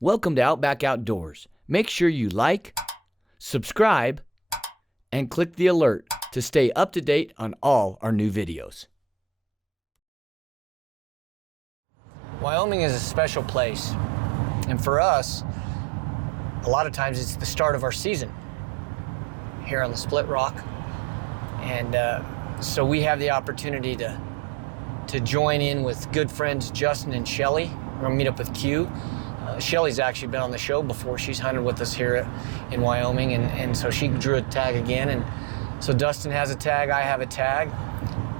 Welcome to Outback Outdoors. Make sure you like, subscribe, and click the alert to stay up to date on all our new videos. Wyoming is a special place, and for us, a lot of times it's the start of our season here on the Split Rock, and so we have the opportunity to join in with good friends Justin and Shelly. We're gonna meet up with Q. Shelly's actually been on the show before. She's hunted with us here in Wyoming, and so she drew a tag again. And so Dustin has a tag, I have a tag.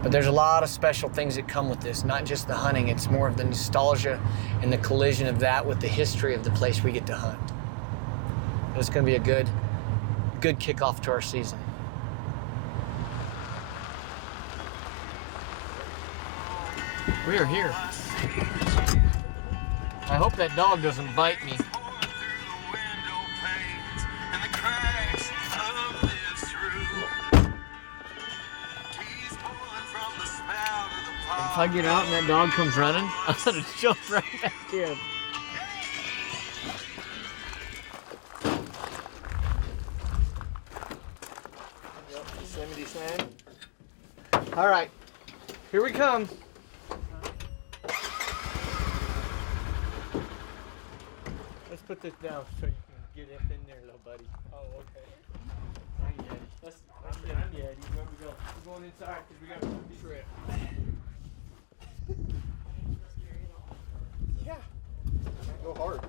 But there's a lot of special things that come with this, not just the hunting. It's more of the nostalgia and the collision of that with the history of the place we get to hunt. It's going to be a good kickoff to our season. We are here. I hope that dog doesn't bite me. If I get out and that dog comes running, I'm gonna jump right back in. Yosemite sand. All right, here we come. Let's put this down so you can get up in there, little buddy. Oh, okay. I'm Yeti. I'm Yeti. Where we go? We're going inside because we got a trip. Yeah. Go hard.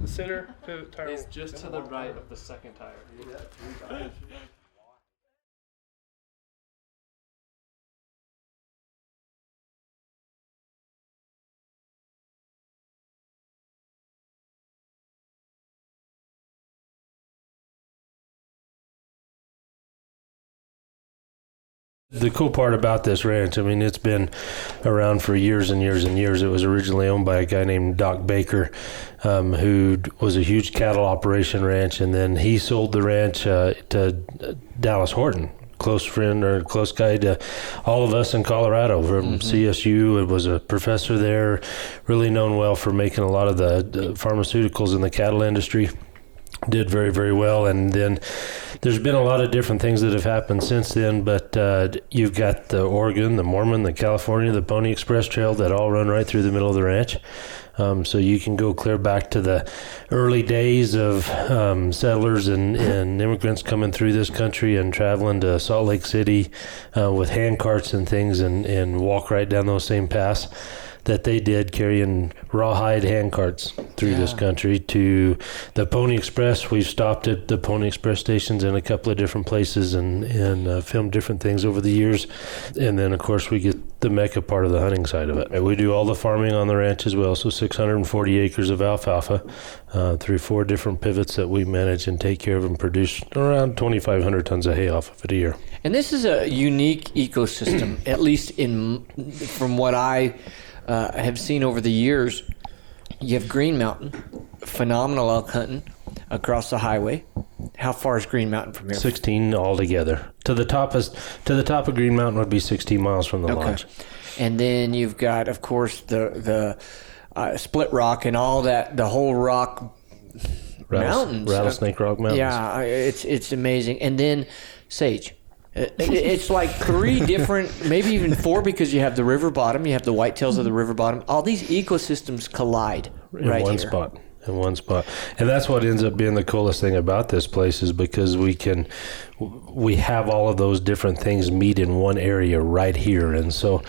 The center pivot tire is just to the right of the second tire. The cool part about this ranch, I mean, it's been around for years and years and years. It was originally owned by a guy named Doc Baker, who was a huge cattle operation ranch, and then he sold the ranch to Dallas Horton, close friend or close guy to all of us in Colorado from CSU. It was a professor there, really known well for making a lot of the pharmaceuticals in the cattle industry. Did very, very well, and then there's been a lot of different things that have happened since then, but you've got the Oregon, the Mormon, the California, the Pony Express Trail that all run right through the middle of the ranch. So you can go clear back to the early days of settlers and immigrants coming through this country and traveling to Salt Lake City with hand carts and things and walk right down those same paths that they did, carrying rawhide hand carts through this country, to the Pony Express. We've stopped at the Pony Express stations in a couple of different places and filmed different things over the years. And then, of course, we get the Mecca part of the hunting side of it. And we do all the farming on the ranch as well, so 640 acres of alfalfa through 4 different pivots that we manage and take care of and produce around 2,500 tons of hay off of it a year. And this is a unique ecosystem, at least from what I have seen over the years. You have Green Mountain, phenomenal elk hunting across the highway. How far is Green Mountain from here? 16 altogether. To the top of Green Mountain would be 16 miles from the lodge. And then you've got, of course, the Split Rock and all that, the whole rock mountains. Rattlesnake Rock Mountains. Yeah, it's amazing. And then Sage. It's like 3 different, maybe even 4, because you have the river bottom, you have the whitetails of the river bottom. All these ecosystems collide in one spot. And that's what ends up being the coolest thing about this place, is because we have all of those different things meet in one area right here. And so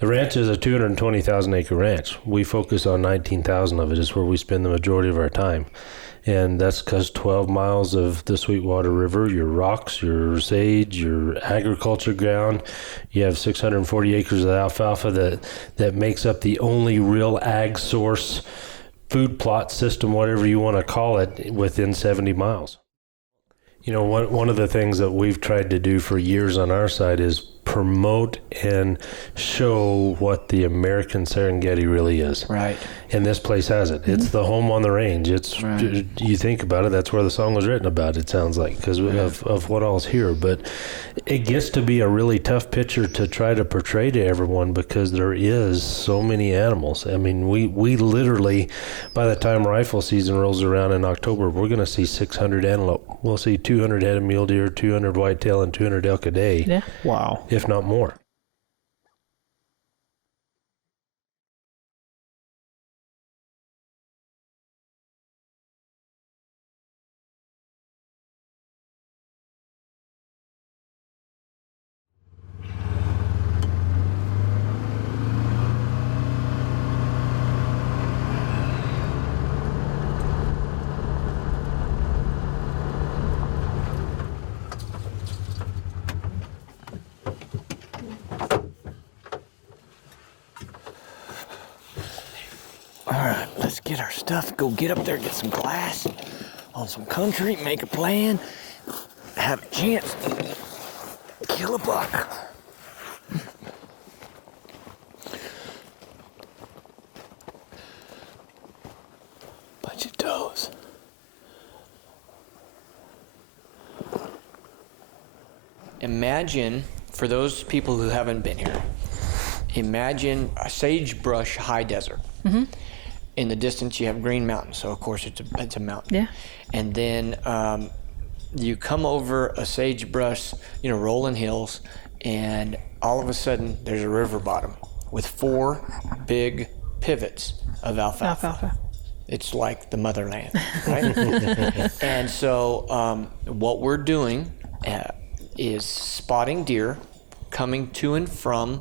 the ranch is a 220,000 acre ranch. We focus on 19,000 of it. Is where we spend the majority of our time. And that's because 12 miles of the Sweetwater River, your rocks, your sage, your agriculture ground. You have 640 acres of alfalfa that makes up the only real ag source food plot system, whatever you want to call it, within 70 miles. You know, one of the things that we've tried to do for years on our side is promote and show what the American Serengeti really is. Right. And this place has it. It's the home on the range. It's you think about it, that's where the song was written about, it sounds like, because of what all's here. But it gets to be a really tough picture to try to portray to everyone because there is so many animals. I mean, we literally, by the time rifle season rolls around in October, we're going to see 600 antelope. We'll see 200 head of mule deer, 200 whitetail, and 200 elk a day. Yeah. Wow. If not more. All right, let's get our stuff, go get up there, get some glass on some country, make a plan, have a chance to kill a buck. Bunch of does. Imagine, for those people who haven't been here, imagine a sagebrush high desert. Mm-hmm. In the distance, you have Green Mountain, so of course it's a mountain. Yeah. And then you come over a sagebrush, rolling hills, and all of a sudden there's a river bottom with 4 big pivots of alfalfa. It's like the motherland, right? And so what we're doing is spotting deer coming to and from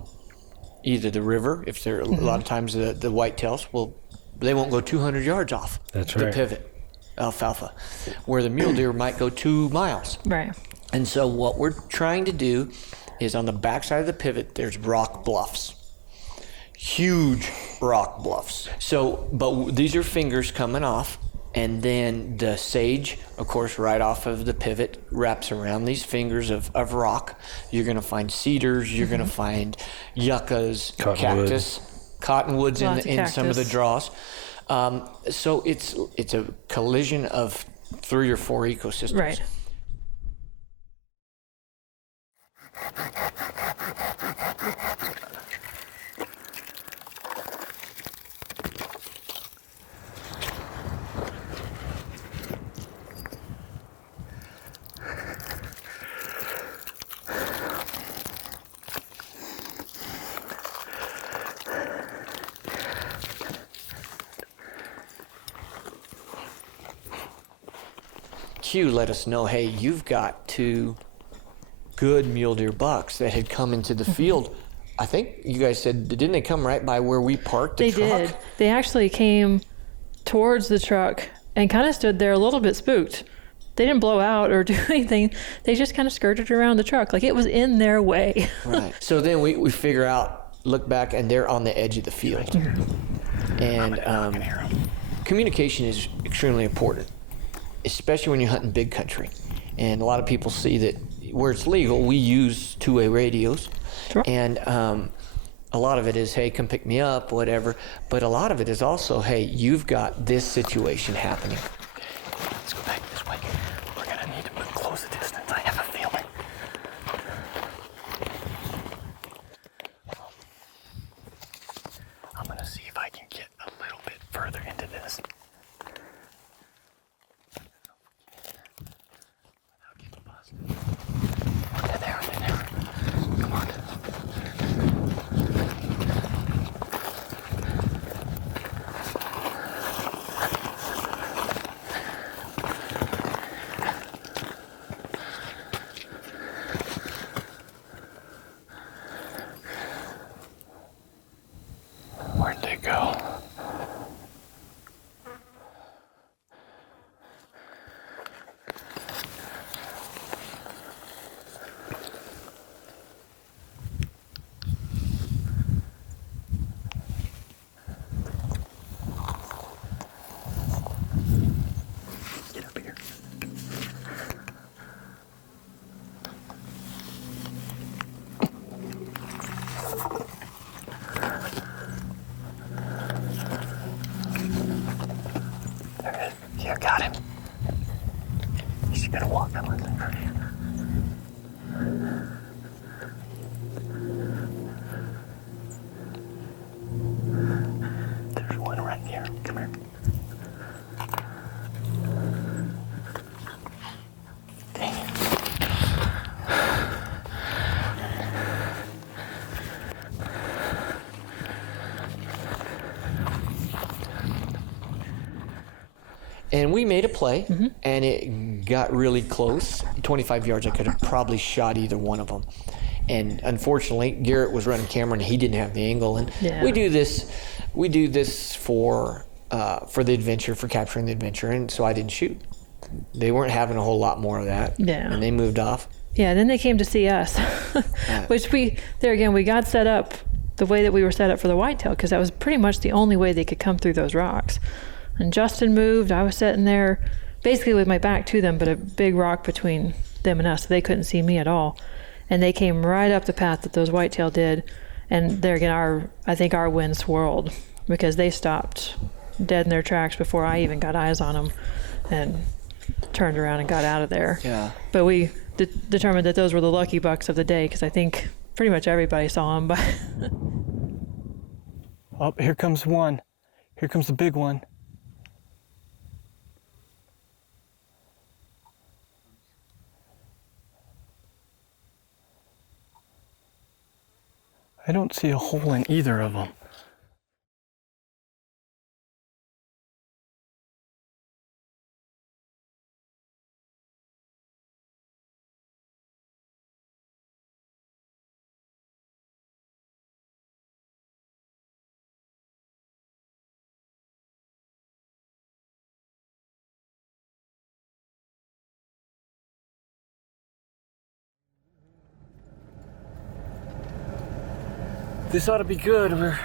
either the river, if they're a lot of times the whitetails they won't go 200 yards off the pivot alfalfa, where the mule deer might go 2 miles. Right. And so what we're trying to do is on the backside of the pivot, there's rock bluffs, huge rock bluffs. So, but these are fingers coming off, and then the sage, of course, right off of the pivot wraps around these fingers of rock. You're going to find cedars, you're going to find yuccas, cactus, cottonwoods in some of the draws. So it's a collision of 3 or 4 ecosystems. Right. Q let us know, hey, you've got 2 good mule deer bucks that had come into the field. I think you guys said, didn't they come right by where we parked the truck? They did. They actually came towards the truck and kind of stood there a little bit spooked. They didn't blow out or do anything. They just kind of skirted around the truck like it was in their way. Right. So then we figure out, look back, and they're on the edge of the field. And communication is extremely important, especially when you're hunting big country. And a lot of people see that where it's legal, we use 2-way radios. Sure. And a lot of it is, hey, come pick me up, whatever. But a lot of it is also, hey, you've got this situation happening. Let's go back this way. We're going to need to close the distance. I have a feeling. I'm going to see if I can get a little bit further into this. Come on. There's one right here. Come here. Dang it. And we made a play, and it got really close. 25 yards, I could have probably shot either one of them. And unfortunately, Garrett was running camera, and he didn't have the angle. And Yeah. we do this for the adventure, for capturing the adventure, and so I didn't shoot. They weren't having a whole lot more of that, Yeah. and they moved off. Yeah, then they came to see us, which we got set up the way that we were set up for the whitetail, because that was pretty much the only way they could come through those rocks. And Justin moved. I was sitting there basically with my back to them, but a big rock between them and us, so they couldn't see me at all. And they came right up the path that those whitetail did. And there again, I think our wind swirled, because they stopped dead in their tracks before I even got eyes on them, and turned around and got out of there. Yeah. But we determined that those were the lucky bucks of the day, because I think pretty much everybody saw them. But Oh, here comes one. Here comes the big one. I don't see a hole in either of them. This ought to be good.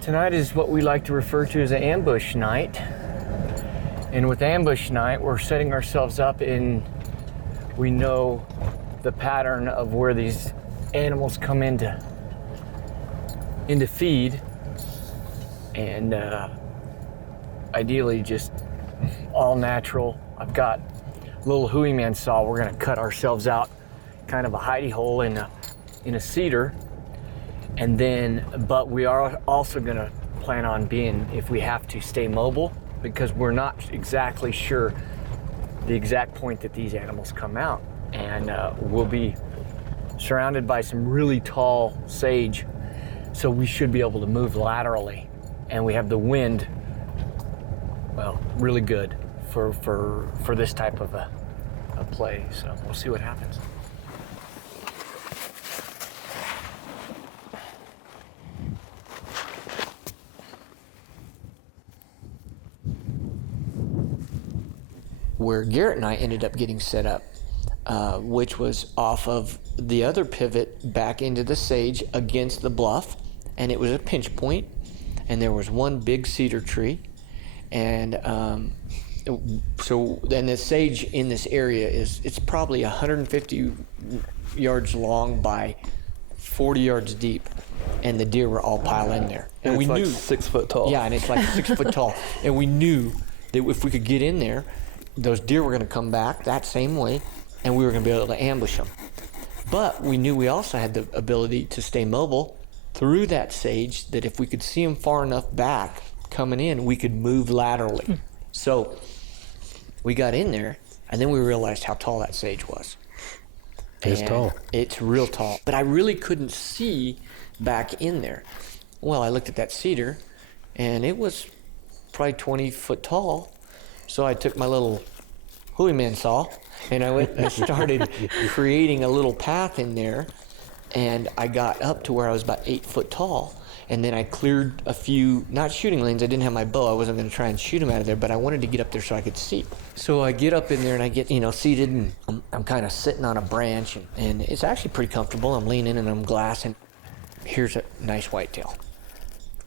Tonight is what we like to refer to as an ambush night. And with ambush night, we're setting ourselves up we know the pattern of where these animals come into feed. And ideally just all natural. I've got a little hooey man saw. We're gonna cut ourselves out kind of a hidey hole in a cedar. And then, but we are also gonna plan on being, if we have to, stay mobile, because we're not exactly sure the exact point that these animals come out. And we'll be surrounded by some really tall sage, so we should be able to move laterally. And we have the wind, well, really good for this type of a play. So we'll see what happens. Where Garrett and I ended up getting set up, which was off of the other pivot back into the sage against the bluff, and it was a pinch point, and there was one big cedar tree, and so then the sage in this area it's probably 150 yards long by 40 yards deep, and the deer were all piled in there, And we it's like knew 6 foot tall. yeah, and it's like 6 foot tall. And we knew that if we could get in there, those deer were going to come back that same way, and we were going to be able to ambush them. But we knew we also had the ability to stay mobile through that sage, that if we could see them far enough back coming in, we could move laterally. So we got in there, and then we realized how tall that sage was. It's And tall. It's real tall. But I really couldn't see back in there. Well, I looked at that cedar, and it was probably 20 foot tall. So I took my little hooey man saw, and I went and started creating a little path in there, and I got up to where I was about 8 foot tall. And then I cleared a few, not shooting lanes. I didn't have my bow. I wasn't going to try and shoot him out of there, but I wanted to get up there so I could see. So I get up in there and I get, seated, and I'm kind of sitting on a branch, and it's actually pretty comfortable. I'm leaning and I'm glassing. Here's a nice whitetail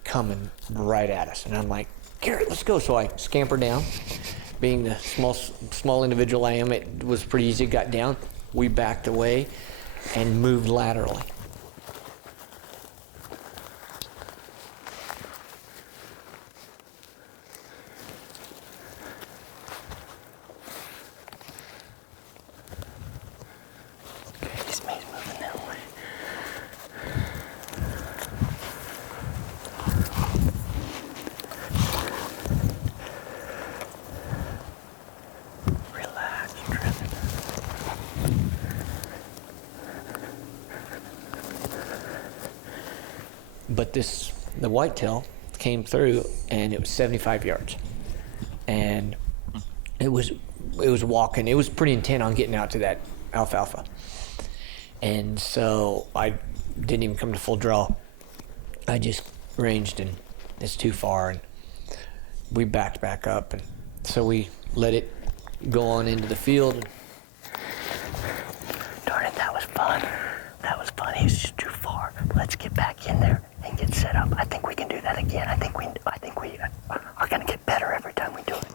coming right at us. And I'm like, Garrett, let's go. So I scamper down. Being the small individual I am, it was pretty easy. It got down. We backed away and moved laterally. But the whitetail came through, and it was 75 yards. And it was walking. It was pretty intent on getting out to that alfalfa. And so I didn't even come to full draw. I just ranged, and it's too far, and we backed back up, and so we let it go on into the field. Darn it, that was fun. That was fun. He's just too far. Let's get back in there and get set up. I think we can do that again. I think we are gonna get better every time we do it.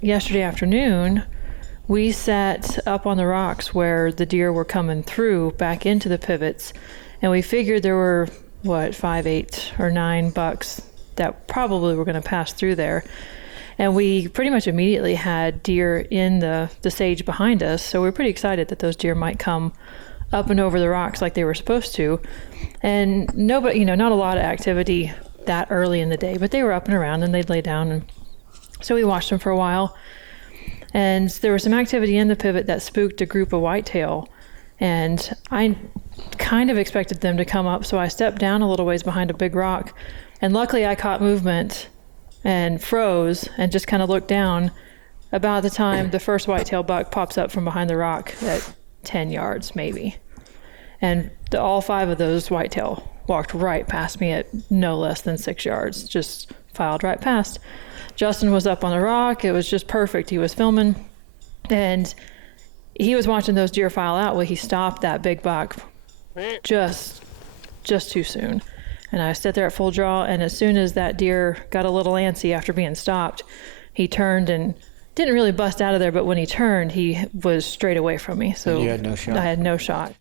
Yesterday afternoon, we sat up on the rocks where the deer were coming through back into the pivots, and we figured there were, 5, 8, or 9 bucks that probably were going to pass through there. And we pretty much immediately had deer in the sage behind us, so we were pretty excited that those deer might come up and over the rocks like they were supposed to. And nobody, not a lot of activity that early in the day, but they were up and around, and they'd lay down, and so we watched them for a while. And there was some activity in the pivot that spooked a group of whitetail, and I kind of expected them to come up, so I stepped down a little ways behind a big rock, and luckily I caught movement and froze and just kind of looked down. About the time the first whitetail buck pops up from behind the rock at 10 yards maybe, and all 5 of those whitetail walked right past me at no less than 6 yards, just filed right past. Justin was up on the rock. It was just perfect. He was filming, and he was watching those deer file out. Well, he stopped that big buck just too soon. And I sat there at full draw, and as soon as that deer got a little antsy after being stopped, he turned and didn't really bust out of there, but when he turned, he was straight away from me. So you had no shot. I had no shot.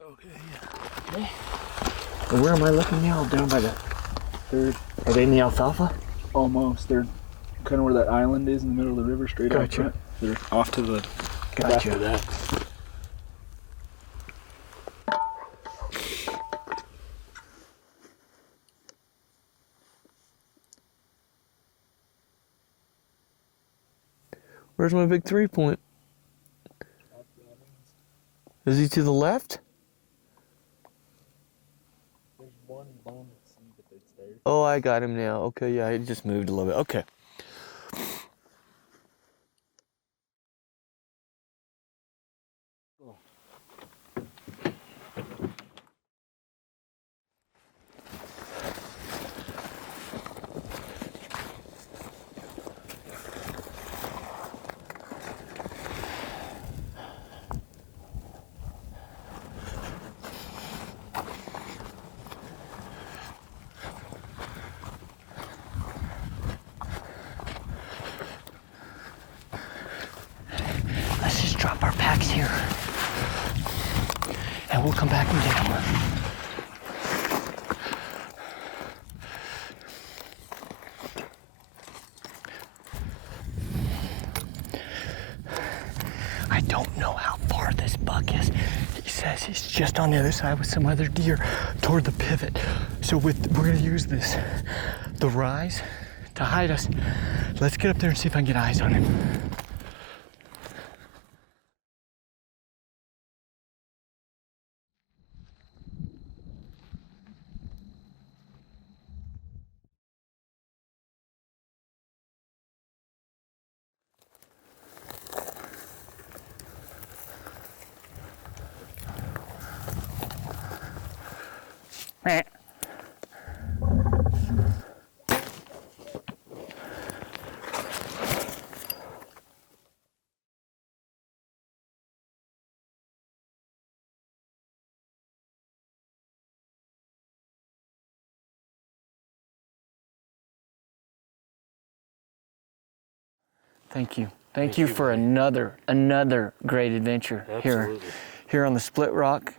Okay. Where am I looking now? Down by the third. Are they in the alfalfa? Almost. They're kind of where that island is in the middle of the river, straight out Gotcha. front. They're off to the left Gotcha. of that. Where's my big 3-point? Is he to the left? Oh, I got him now. Okay, yeah, he just moved a little bit. Okay. Let's just drop our packs here, and we'll come back and get them. I don't know how far this buck is. He says he's just on the other side with some other deer toward the pivot. So we're gonna use the rise to hide us. Let's get up there and see if I can get eyes on him. Thank you. Thank you for another great adventure here on the Split Rock.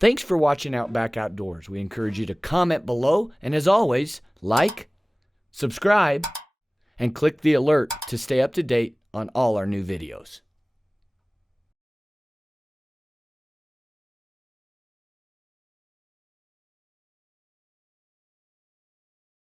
Thanks for watching Outback Outdoors. We encourage you to comment below, and as always, like, subscribe, and click the alert to stay up to date on all our new videos.